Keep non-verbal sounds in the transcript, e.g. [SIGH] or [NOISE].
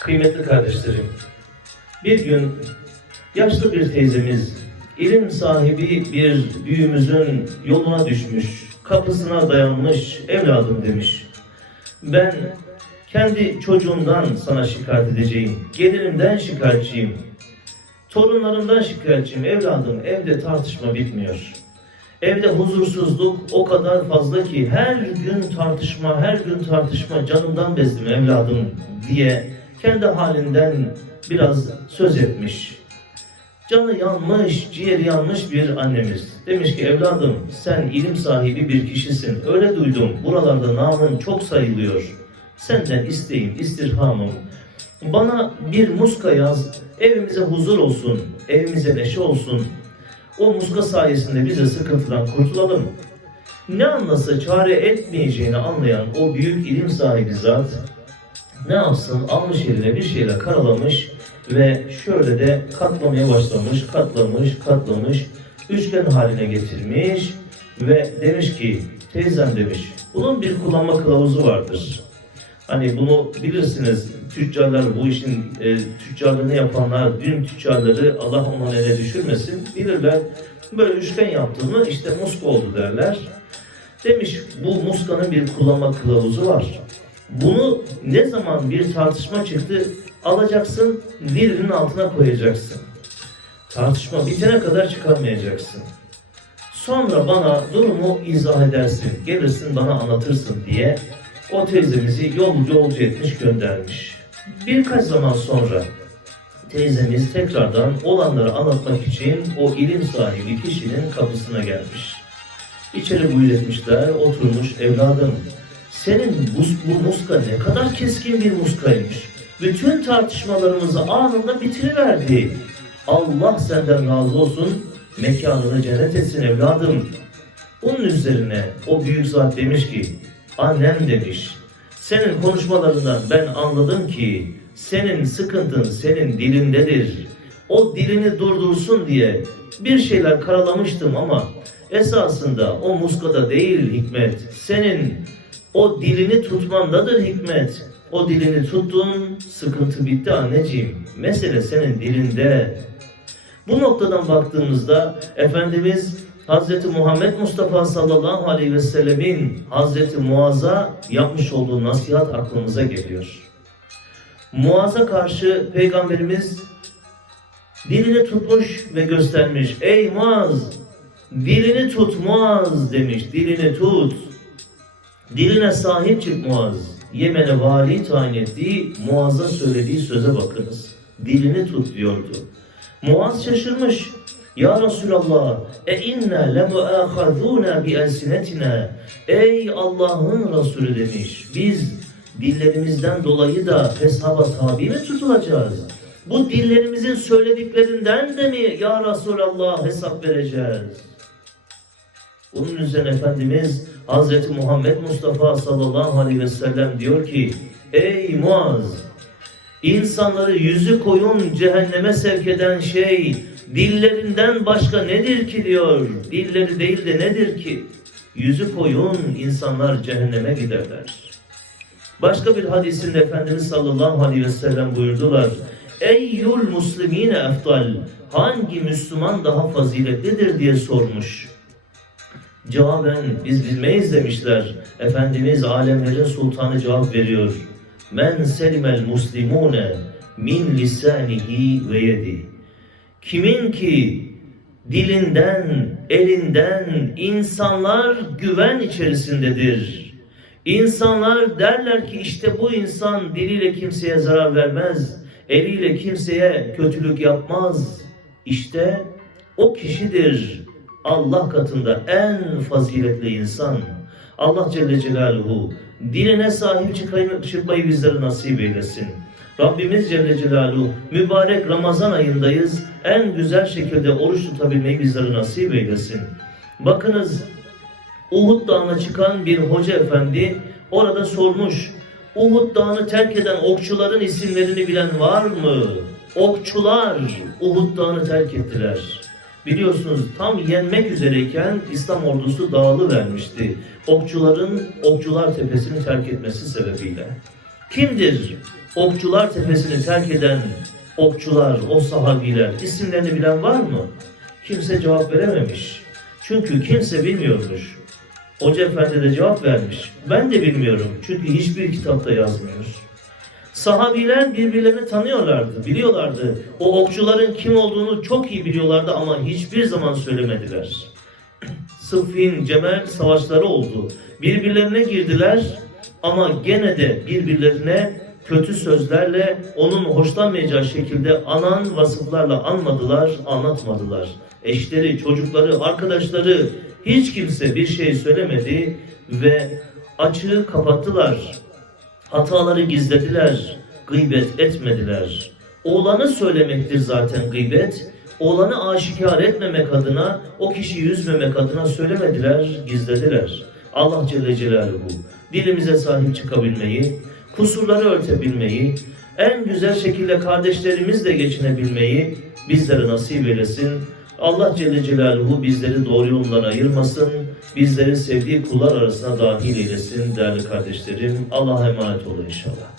Kıymetli kardeşlerim, bir gün yaşlı bir teyzemiz, ilim sahibi bir büyüğümüzün yoluna düşmüş, kapısına dayanmış, evladım demiş. Ben kendi çocuğumdan sana şikayet edeceğim, gelinimden şikayetçiyim, torunlarımdan şikayetçiyim, evladım evde tartışma bitmiyor. Evde huzursuzluk o kadar fazla ki her gün tartışma, her gün tartışma canımdan bezdim evladım diye kendi halinden biraz söz etmiş. Canı yanmış, ciğeri yanmış bir annemiz. Demiş ki evladım sen ilim sahibi bir kişisin. Öyle duydum. Buralarda namın çok sayılıyor. Senden isteğim, istirhamım. Bana bir muska yaz. Evimize huzur olsun. Evimize neşe olsun. O muska sayesinde biz de sıkıntıdan kurtulalım. Ne anlasa çare etmeyeceğini anlayan o büyük ilim sahibi zat ne yapsın almış eline bir şeyle karalamış ve şöyle de katlamaya başlamış, katlamış, katlamış, üçgen haline getirmiş ve demiş ki teyzem demiş bunun bir kullanma kılavuzu vardır. Hani bunu bilirsiniz tüccarlar bu işin e, tüccarlığını yapanlar dün tüccarları Allah onları ele düşürmesin bilirler. Böyle üçgen yaptığını işte muska oldu derler. Demiş bu muskanın bir kullanma kılavuzu var. Bunu ne zaman bir tartışma çıktı alacaksın dilinin altına koyacaksın. Tartışma bitene kadar çıkarmayacaksın. Sonra bana durumu izah edersin, gelirsin bana anlatırsın diye o teyzemizi yolcu yolcu etmiş göndermiş. Birkaç zaman sonra teyzemiz tekrardan olanları anlatmak için o ilim sahibi kişinin kapısına gelmiş. İçeri buyur etmişler, oturmuş evladım. Senin bu, bu muska ne kadar keskin bir muskaymış. Bütün tartışmalarımızı anında bitiriverdi. Allah senden razı olsun, mekanını cennet etsin evladım. Bunun üzerine o büyük zat demiş ki, annem demiş, senin konuşmalarından ben anladım ki senin sıkıntın senin dilindedir. O dilini durdursun diye bir şeyler karalamıştım ama esasında o muskada değil hikmet. Senin o dilini tutmandadır hikmet. O dilini tuttun, sıkıntı bitti anneciğim. Mesele senin dilinde. Bu noktadan baktığımızda Efendimiz Hz. Muhammed Mustafa sallallahu aleyhi ve sellemin Hz. Muaz'a yapmış olduğu nasihat aklımıza geliyor. Muaz'a karşı Peygamberimiz dilini tutmuş ve göstermiş. Ey Muaz! Dilini tut Muaz demiş. Dilini tut. Diline sahip çık Muaz. Yemen'e vali tayin ettiği Muaz'a söylediği söze bakınız. Dilini tut diyordu. Muaz şaşırmış. Ya Resulallah, e inna lemuâhazûnâ bi elsinetina. Ey Allah'ın Resulü demiş. Biz dillerimizden dolayı da hesaba tabi mi tutulacağız? Bu dillerimizin söylediklerinden de mi ya Resulallah hesap vereceğiz? Bunun üzerine Efendimiz Hz. Muhammed Mustafa sallallahu aleyhi ve sellem diyor ki Ey Muaz! İnsanları yüzü koyun cehenneme sevk eden şey dillerinden başka nedir ki diyor. Dilleri değil de nedir ki? Yüzü koyun insanlar cehenneme giderler. Başka bir hadisinde Efendimiz sallallahu aleyhi ve sellem buyurdular. Eyyul muslimine eftal. Hangi Müslüman daha faziletlidir diye sormuş. Cevaben biz bilmeyiz demişler. Efendimiz alemlerin sultanı cevap veriyor. Men selimel muslimune min lisanihi ve yedi. Kimin ki dilinden, elinden insanlar güven içerisindedir. İnsanlar derler ki işte bu insan diliyle kimseye zarar vermez, eliyle kimseye kötülük yapmaz. İşte o kişidir Allah katında en faziletli insan. Allah Celle Celaluhu diline sahip çıkmayı bizlere nasip eylesin. Rabbimiz Celle Celaluhu mübarek Ramazan ayındayız. En güzel şekilde oruç tutabilmeyi bizlere nasip eylesin. Bakınız Uhud Dağı'na çıkan bir hoca efendi orada sormuş. Uhud Dağı'nı terk eden okçuların isimlerini bilen var mı? Okçular Uhud Dağı'nı terk ettiler. Biliyorsunuz tam yenmek üzereyken İslam ordusu dağılı vermişti. Okçuların Okçular Tepesi'ni terk etmesi sebebiyle. Kimdir Okçular tepesini terk eden okçular, o sahabiler isimlerini bilen var mı? Kimse cevap verememiş. Çünkü kimse bilmiyormuş. Hoca efendi de cevap vermiş. Ben de bilmiyorum. Çünkü hiçbir kitapta yazmıyor. Sahabiler birbirlerini tanıyorlardı, biliyorlardı. O okçuların kim olduğunu çok iyi biliyorlardı ama hiçbir zaman söylemediler. [CLEARS THROAT] Sıffin, Cemel savaşları oldu. Birbirlerine girdiler ama gene de birbirlerine kötü sözlerle onun hoşlanmayacağı şekilde anan vasıflarla anmadılar, anlatmadılar. Eşleri, çocukları, arkadaşları hiç kimse bir şey söylemedi ve açığı kapattılar. Hataları gizlediler, gıybet etmediler. Oğlanı söylemektir zaten gıybet. Oğlanı aşikar etmemek adına, o kişiyi üzmemek adına söylemediler, gizlediler. Allah Celle Celaluhu dilimize sahip çıkabilmeyi, kusurları örtebilmeyi, en güzel şekilde kardeşlerimizle geçinebilmeyi bizlere nasip eylesin. Allah Celle Celaluhu bizleri doğru yoldan ayırmasın, bizleri sevdiği kullar arasına dahil eylesin değerli kardeşlerim. Allah'a emanet olun inşallah.